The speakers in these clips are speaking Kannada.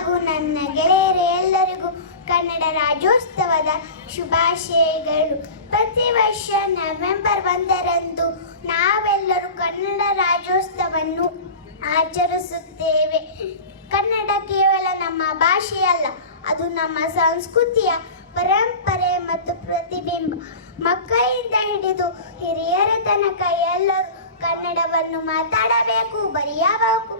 ಹಾಗೂ ನನ್ನ ಗೆಳೆಯರು ಎಲ್ಲರಿಗೂ ಕನ್ನಡ ರಾಜ್ಯೋತ್ಸವದ ಶುಭಾಶಯಗಳು. ಪ್ರತಿ ವರ್ಷ ನವೆಂಬರ್ 1ರಂದು ನಾವೆಲ್ಲರೂ ಕನ್ನಡ ರಾಜ್ಯೋತ್ಸವವನ್ನು ಆಚರಿಸುತ್ತೇವೆ. ಕನ್ನಡ ಕೇವಲ ನಮ್ಮ ಭಾಷೆಯಲ್ಲ, ಅದು ನಮ್ಮ ಸಂಸ್ಕೃತಿಯ ಪರಂಪರೆ ಮತ್ತು ಪ್ರತಿಬಿಂಬ. ಮಕ್ಕಳಿಂದ ಹಿಡಿದು ಹಿರಿಯರ ತನಕ ಎಲ್ಲರೂ ಕನ್ನಡವನ್ನು ಮಾತಾಡಬೇಕು, ಬರೆಯಬೇಕು,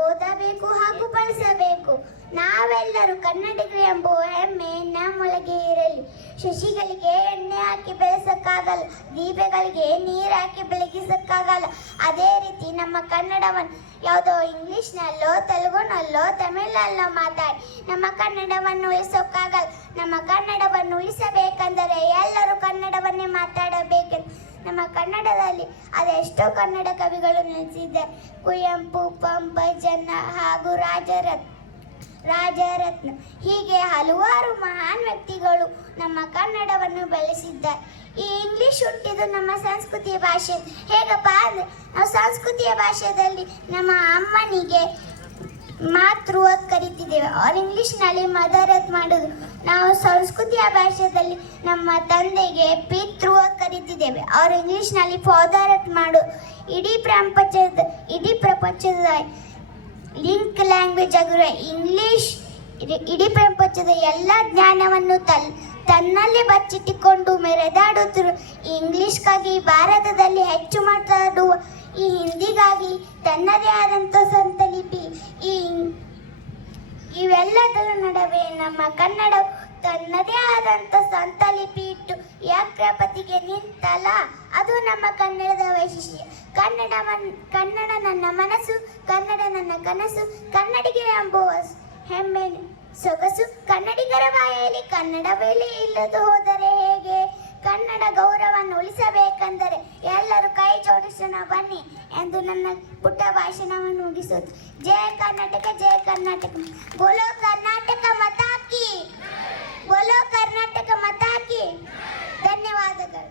ಓದಬೇಕು ಹಾಗೂ ಬಳಸಬೇಕು. ನಾವೆಲ್ಲರೂ ಕನ್ನಡಿಗರು ಎಂಬ ಹೆಮ್ಮೆ ನಮ್ಮೊಳಗೆ ಇರಲಿ. ಶಶಿಗಳಿಗೆ ಎಣ್ಣೆ ಹಾಕಿ ಬೆಳೆಸಕ್ಕಾಗಲ್ಲ, ದೀಪಗಳಿಗೆ ನೀರು ಹಾಕಿ ಬೆಳಗಿಸಕ್ಕಾಗಲ್ಲ. ಅದೇ ರೀತಿ ನಮ್ಮ ಕನ್ನಡವನ್ನು ಯಾವುದೋ ಇಂಗ್ಲಿಷ್ನಲ್ಲೋ ತೆಲುಗುನಲ್ಲೋ ತಮಿಳಲ್ಲೋ ಮಾತಾಡಿ ನಮ್ಮ ಕನ್ನಡವನ್ನು ಉಳಿಸೋಕ್ಕಾಗಲ್ಲ. ನಮ್ಮ ಕನ್ನಡವನ್ನು ಉಳಿಸಬೇಕೆಂದರೆ ಎಲ್ಲರೂ ಕನ್ನಡವನ್ನೇ ಮಾತಾಡಬೇಕೆಂದು ನಮ್ಮ ಕನ್ನಡದಲ್ಲಿ ಅದೆಷ್ಟೋ ಕನ್ನಡ ಕವಿಗಳು ನೆಲೆಸಿದ್ದಾರೆ. ಕುವೆಂಪು, ಪಂಪ, ಜನ್ನ ಹಾಗೂ ರಾಜರತ್ನ ಹೀಗೆ ಹಲವಾರು ಮಹಾನ್ ವ್ಯಕ್ತಿಗಳು ನಮ್ಮ ಕನ್ನಡವನ್ನು ಬೆಳೆಸಿದ್ದಾರೆ. ಈ ಇಂಗ್ಲಿಷ್ ಹುಟ್ಟಿದ್ದು ನಮ್ಮ ಸಂಸ್ಕೃತಿಯ ಭಾಷೆ. ಹೇಗಪ್ಪ ಅಂದರೆ ನಾವು ಸಂಸ್ಕೃತಿಯ ಭಾಷೆಯಲ್ಲಿ ನಮ್ಮ ಅಮ್ಮನಿಗೆ ಮಾತೃ ಅಂತ ಕರಿತಿದ್ದೇವೆ, ಅವ್ರು ಇಂಗ್ಲಿಷ್ನಲ್ಲಿ ಮದರ್ ಅಂತ ಮಾಡೋದು. ನಾವು ಸಂಸ್ಕೃತಿಯ ಭಾಷೆಯಲ್ಲಿ ನಮ್ಮ ತಂದೆಗೆ ಪಿತೃ ಅಂತ ಕರಿತಿದ್ದೇವೆ, ಅವ್ರು ಇಂಗ್ಲಿಷ್ನಲ್ಲಿ ಫಾದರ್ ಅಂತ ಮಾಡೋದು. ಇಡೀ ಪ್ರಪಂಚದ ಲಿಂಕ್ ಲ್ಯಾಂಗ್ವೇಜ್ ಆಗಿರುವ ಇಂಗ್ಲಿಷ್ ಇಡೀ ಪ್ರಪಂಚದ ಎಲ್ಲ ಜ್ಞಾನವನ್ನು ತನ್ನಲ್ಲೇ ಬಚ್ಚಿಟ್ಟುಕೊಂಡು ಮೆರೆದಾಡುತ್ತಿರುವ ಇಂಗ್ಲಿಷ್ಗಾಗಿ ಭಾರತದಲ್ಲಿ ಹೆಚ್ಚು ಮಾತಾಡುವ ಈ ಹಿಂದಿಗಾಗಿ ತನ್ನದೇ ಆದಂಥ ಸ್ವಂತ ಲಿಪಿ. ಇವೆಲ್ಲದರ ನಡುವೆ ನಮ್ಮ ಕನ್ನಡ ತನ್ನದೇ ಆದಂಥ ಸ್ವಂತ ಲಿಪಿ ಇಟ್ಟು ಯಾಕ್ರಪತಿಗೆ ನಿಂತಲ್ಲ, ಅದು ನಮ್ಮ ಕನ್ನಡದ ವೈಶಿಷ್ಟ್ಯ. ಕನ್ನಡ ನನ್ನ ಮನಸ್ಸು, ಕನ್ನಡ ನನ್ನ ಕನಸು, ಕನ್ನಡಿಗ ಎಂಬುವ ಹೆಮ್ಮೆ ಸೊಗಸು. ಕನ್ನಡಿಗರ ಬಾಯಲ್ಲಿ ಕನ್ನಡ ಬೆಲೆ ಇಲ್ಲದು ಹೋದರೆ ಹೇಗೆ? ಕನ್ನಡ ಗೌರವವನ್ನು ಉಳಿಸಬೇಕೆಂದರೆ ಎಲ್ಲರೂ ಕೈ ಜೋಡಿಸೋಣ ಬನ್ನಿ ಎಂದು ನನ್ನ ಪುಟ್ಟ ಭಾಷಣವನ್ನು ಮುಗಿಸುವುದು. ಜಯ ಕರ್ನಾಟಕ, ಜಯ ಕರ್ನಾಟಕ. ಬೋಲೋ ಕರ್ನಾಟಕ ಮಾತಾ ಕಿ, ಬೋಲೋ ಕರ್ನಾಟಕ ಮಾತಾ ಕಿ. ಧನ್ಯವಾದಗಳು.